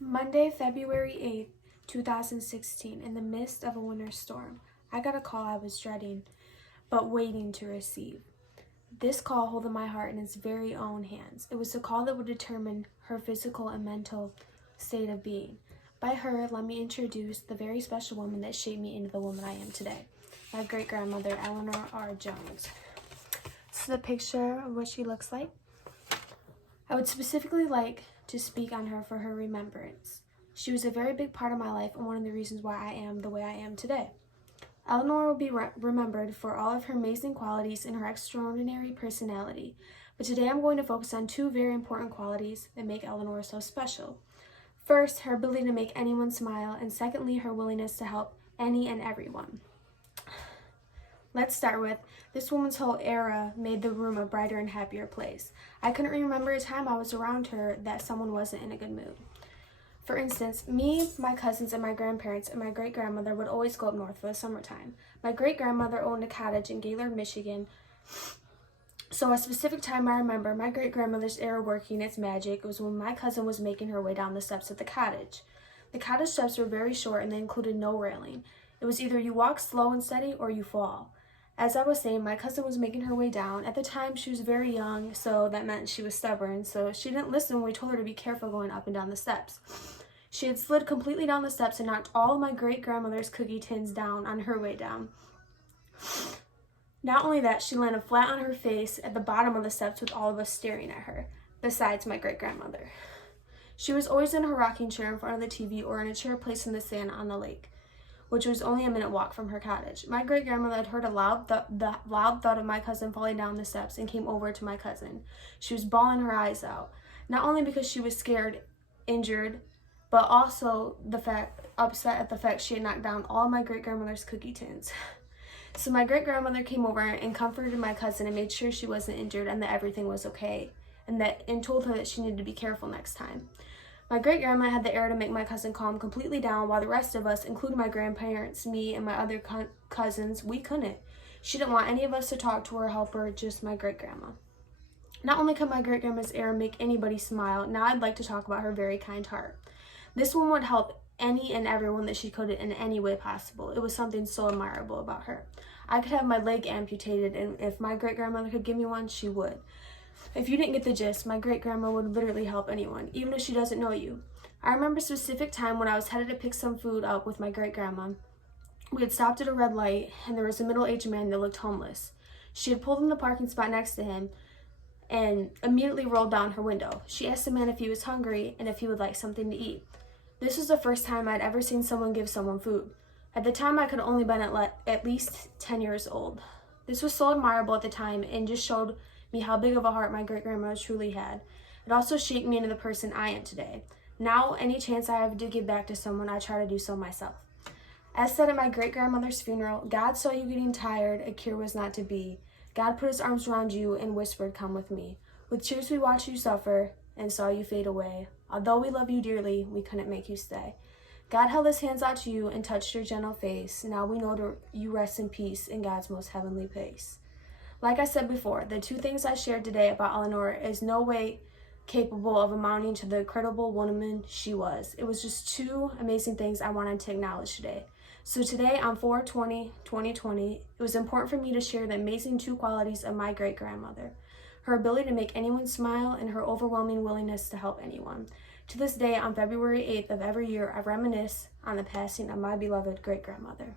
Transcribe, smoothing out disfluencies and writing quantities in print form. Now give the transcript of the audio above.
Monday, February 8th, 2016, in the midst of a winter storm, I got a call I was dreading, but waiting to receive. This call held my heart in its very own hands. It was a call that would determine her physical and mental state of being. By her, let me introduce the very special woman that shaped me into the woman I am today, my great-grandmother, Eleanor R. Jones. This is a picture of what she looks like. I would specifically like to speak on her for her remembrance. She was a very big part of my life and one of the reasons why I am the way I am today. Eleanor will be remembered for all of her amazing qualities and her extraordinary personality, but today I'm going to focus on two very important qualities that make Eleanor so special. First, her ability to make anyone smile, and secondly, her willingness to help any and everyone. Let's start with, this woman's whole era made the room a brighter and happier place. I couldn't remember a time I was around her that someone wasn't in a good mood. For instance, me, my cousins, and my grandparents and my great-grandmother would always go up north for the summertime. My great-grandmother owned a cottage in Gaylord, Michigan, so a specific time I remember my great-grandmother's era working its magic was when my cousin was making her way down the steps of the cottage. The cottage steps were very short and they included no railing. It was either you walk slow and steady or you fall. As I was saying, my cousin was making her way down. At the time, she was very young, so that meant she was stubborn, so she didn't listen when we told her to be careful going up and down the steps. She had slid completely down the steps and knocked all of my great-grandmother's cookie tins down on her way down. Not only that, she landed flat on her face at the bottom of the steps with all of us staring at her, besides my great-grandmother. She was always in her rocking chair in front of the TV or in a chair placed in the sand on the lake, which was only a minute walk from her cottage. My great-grandmother had heard the loud thud of my cousin falling down the steps and came over to my cousin. She was bawling her eyes out, not only because she was scared, injured, but also upset at the fact she had knocked down all of my great-grandmother's cookie tins. So my great-grandmother came over and comforted my cousin and made sure she wasn't injured and that everything was okay, and told her that she needed to be careful next time. My great-grandma had the air to make my cousin calm completely down, while the rest of us, including my grandparents, me, and my other cousins, we couldn't. She didn't want any of us to talk to her or help her, just my great-grandma. Not only could my great-grandma's air make anybody smile, now I'd like to talk about her very kind heart. This woman would help any and everyone that she could in any way possible. It was something so admirable about her. I could have my leg amputated, and if my great-grandmother could give me one, she would. If you didn't get the gist, my great-grandma would literally help anyone, even if she doesn't know you. I remember a specific time when I was headed to pick some food up with my great-grandma. We had stopped at a red light, and there was a middle-aged man that looked homeless. She had pulled in the parking spot next to him and immediately rolled down her window. She asked the man if he was hungry and if he would like something to eat. This was the first time I'd ever seen someone give someone food. At the time, I could have only been at least 10 years old. This was so admirable at the time and just showed me how big of a heart my great-grandma truly had. It also shaped me into the person I am today. Now, any chance I have to give back to someone, I try to do so myself. As said at my great-grandmother's funeral, God saw you getting tired, a cure was not to be. God put his arms around you and whispered, come with me. With tears we watched you suffer and saw you fade away. Although we love you dearly, we couldn't make you stay. God held his hands out to you and touched your gentle face. Now we know you rest in peace in God's most heavenly place. Like I said before, the two things I shared today about Eleanor is no way capable of amounting to the incredible woman she was. It was just two amazing things I wanted to acknowledge today. So today on 4/20/2020, it was important for me to share the amazing two qualities of my great-grandmother: her ability to make anyone smile and her overwhelming willingness to help anyone. To this day, on February 8th of every year, I reminisce on the passing of my beloved great-grandmother.